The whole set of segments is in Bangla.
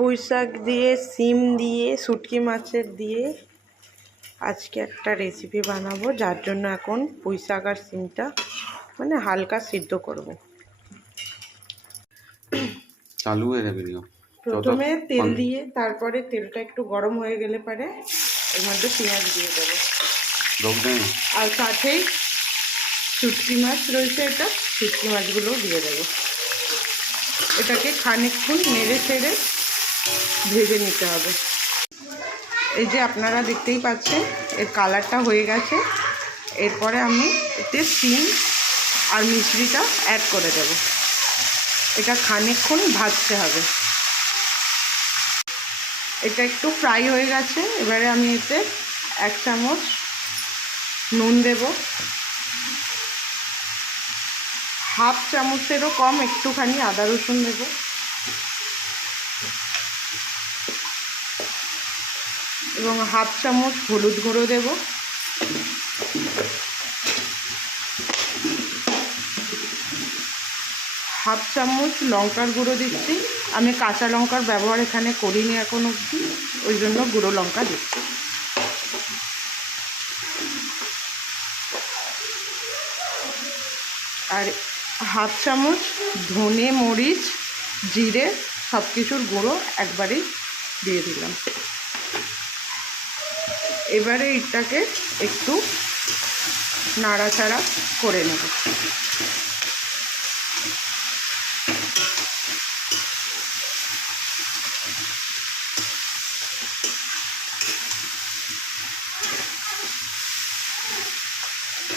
পুঁই শাক দিয়ে সিম দিয়ে শুটকি মাছের দিয়ে আজকে একটা রেসিপি বানাবো, যার জন্য এখন পুঁই শাক আর সিমটা মানে হালকা সিদ্ধ করব। চালু হয়ে যাবে ভিডিও। প্রথমে তেল দিয়ে তারপরে তেলটা একটু গরম হয়ে গেলে পরে এর মধ্যে পেঁয়াজ দিয়ে দেবো, আর সাথেই শুটকি মাছ রয়েছে, এটা শুটকি মাছগুলোও দিয়ে দেবো। এটাকে খানিকক্ষণ নেড়ে ছেড়ে ভেজে নিতে হবে। এই যে আপনারা দেখতেই পাচ্ছেন এর কালারটা হয়ে গেছে। এরপরে আমি এতে সিম আর মিশ্রিটা অ্যাড করে দেব। এটা খানিকক্ষণ ভাজতে হবে। এটা একটু ফ্রাই হয়ে গেছে। এবারে আমি এতে 1 চামচ নুন দেব, 1/2 চামচেরও কম একটুখানি আদা রসুন দেব, এবং 1/2 চামচ হলুদ গুঁড়ো দেব, 1/2 চামচ লঙ্কার গুঁড়ো দিচ্ছি। আমি কাঁচা লঙ্কার ব্যবহার এখানে করিনি এখন অবধি, ওই জন্য গুঁড়ো লঙ্কা দিচ্ছি। আর 1/2 চামচ ধনে মরিচ জিরে সব কিছুর গুঁড়ো একবারেই দিয়ে দিলাম। এবারে এটাকে একটু নাড়াচাড়া করে নেব।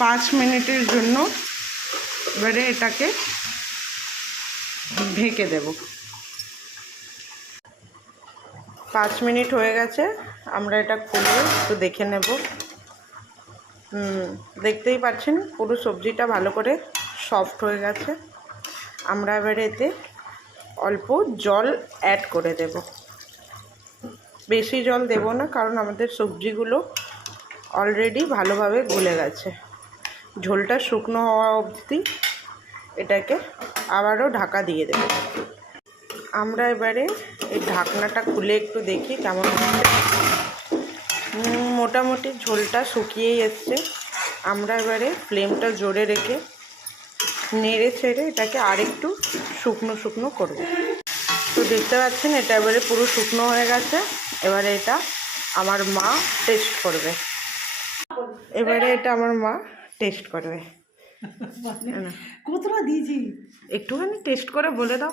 পাঁচ মিনিটের জন্য এবারে এটাকে ঢেকে দেব। 5 মিনিট হয়ে গেছে, আমরা এটা খুলে একটু দেখে নেব। দেখতেই পাচ্ছেন পুরো সবজিটা ভালো করে সফট হয়ে গেছে। আমরা এবারে এতে অল্প জল অ্যাড করে দেব। বেশি জল দেব না, কারণ আমাদের সবজিগুলো অলরেডি ভালোভাবে গলে গেছে। ঝোলটা শুকনো হওয়া অবধি এটাকে আবারও ঢাকা দিয়ে দেব। আমরা এবারে এই ঢাকনাটা খুলে একটু দেখি কেমন হচ্ছে। মোটামুটি ঝোলটা শুকিয়েই এসছে। আমরা এবারে ফ্লেমটা জোরে রেখে নেড়ে ছেড়ে এটাকে আরেকটু শুকনো শুকনো করব। তো দেখতে পাচ্ছেন এটা এবারে পুরো শুকনো হয়ে গেছে। এবারে এটা আমার মা টেস্ট করবে। এবারে এটা আমার মা টেস্ট করবে। কতটা দিয়েছি একটুখানি টেস্ট করে বলে দাও।